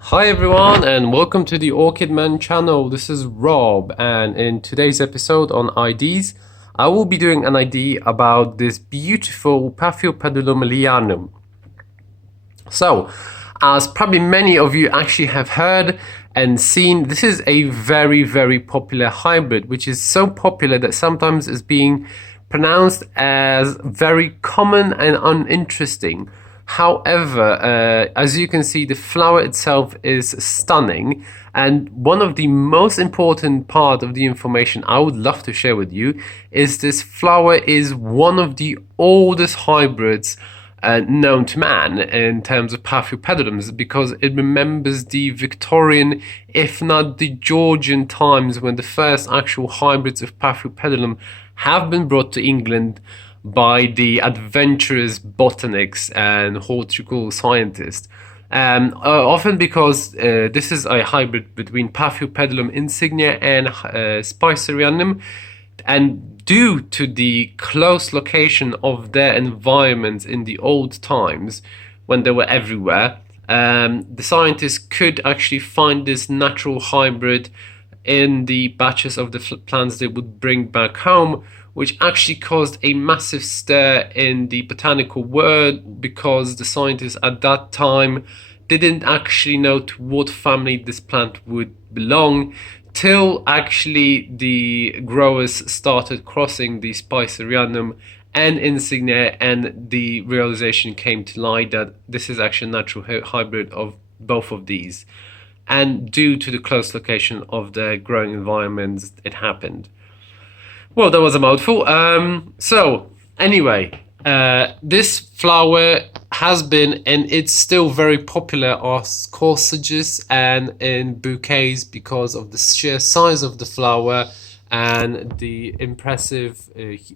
Hi everyone and welcome to the Orchid Man channel. This is Rob, and in today's episode on IDs I will be doing an ID about this beautiful Paphiopedilum Leeanum. So, as probably many of you actually have heard and seen, this is a very popular hybrid, which is so popular that sometimes is being pronounced as very common and uninteresting. However, as you can see, the flower itself is stunning, and one of the most important part of the information I would love to share with you is this flower is one of the oldest hybrids known to man in terms of Paphiopedilums, because it remembers the Victorian, if not the Georgian times, when the first actual hybrids of Paphiopedilum have been brought to England by the adventurous botanists and horticultural scientists. Often because this is a hybrid between Paphiopedilum insignia and Spicerianum, and due to the close location of their environments in the old times when they were everywhere, the scientists could actually find this natural hybrid in the batches of the plants they would bring back home, which actually caused a massive stir in the botanical world, because the scientists at that time didn't actually know to what family this plant would belong, till actually the growers started crossing the Spicerianum and insignia, and the realization came to light that this is actually a natural hybrid of both of these, and due to the close location of the growing environments it happened. Well, that was a mouthful. So anyway, this flower has been, and it's still very popular as corsages and in bouquets because of the sheer size of the flower and the impressive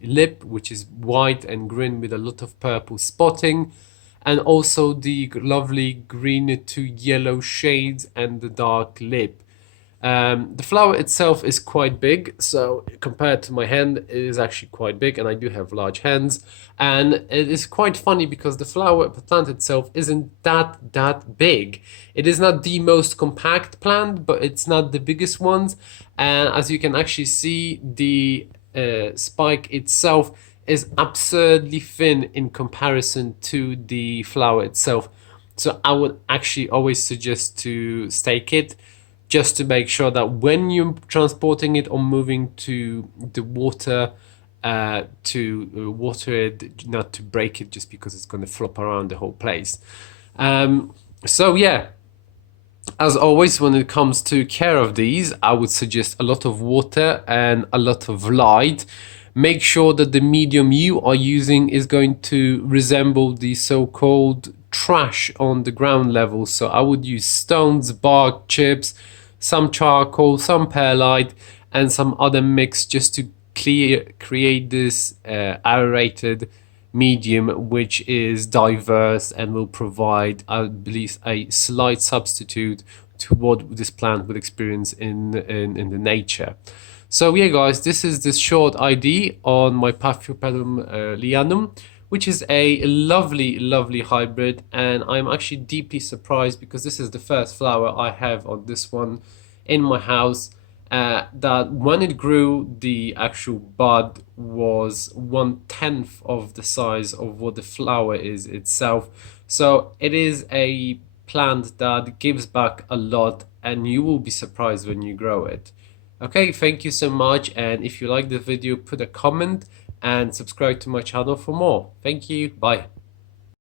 lip, which is white and green with a lot of purple spotting, and also the lovely green to yellow shades and the dark lip. The flower itself is quite big, so compared to my hand, it is actually quite big, and I do have large hands. And it is quite funny because the plant itself isn't that big. It is not the most compact plant, but it's not the biggest ones. And as you can actually see, the spike itself is absurdly thin in comparison to the flower itself. So I would actually always suggest to stake it, just to make sure that when you're transporting it or moving to the water, to water it, not to break it just because it's going to flop around the whole place. So yeah, as always, when it comes to care of these, I would suggest a lot of water and a lot of light. Make sure that the medium you are using is going to resemble the so-called trash on the ground level. So I would use stones, bark, chips, some charcoal, some perlite, and some other mix, just to create this aerated medium, which is diverse and will provide, I believe, a slight substitute to what this plant would experience in the nature. So yeah guys, this is this short ID on my Paphiopedilum Leeanum, which is a lovely hybrid, and I'm actually deeply surprised because this is the first flower I have on this one in my house, that when it grew, the actual bud was 1/10 of the size of what the flower is itself. So it is a plant that gives back a lot, and you will be surprised when you grow it. Okay, thank you so much, and if you like the video, put a comment and subscribe to my channel for more. Thank you, bye.